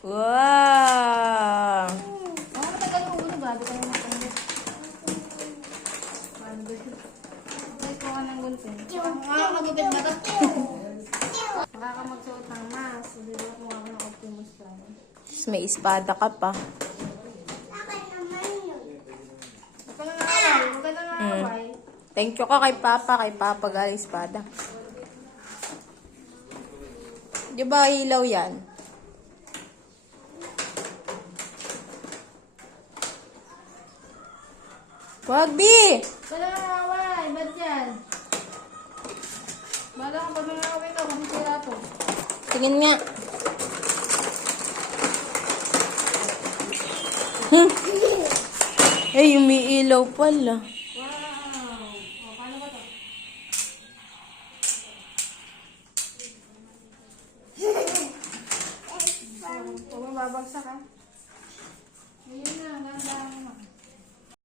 Wow! Ang matagal mo ulo, grabe ka naman pangit. Ay, kuha ka ng gunting. Makakagupit ba ito? Makakamagsuot ng mask. Hindi ba kumuha ko ng Optimus Prime? May espada ka pa. Huwag ka nang aaway. Huwag ka nang aaway. Thank you ka kay Papa. Kay Papa galing espada. Di ba ilaw yan? Wag, B! Huwag ka nang aaway. Ba't yan? Bala ka pa nang aaway ka. Masisira to. Tingin nga. Eh, umiilaw pala. Wow! O, paano ba to? Huwag mo babagsak ha. Ayun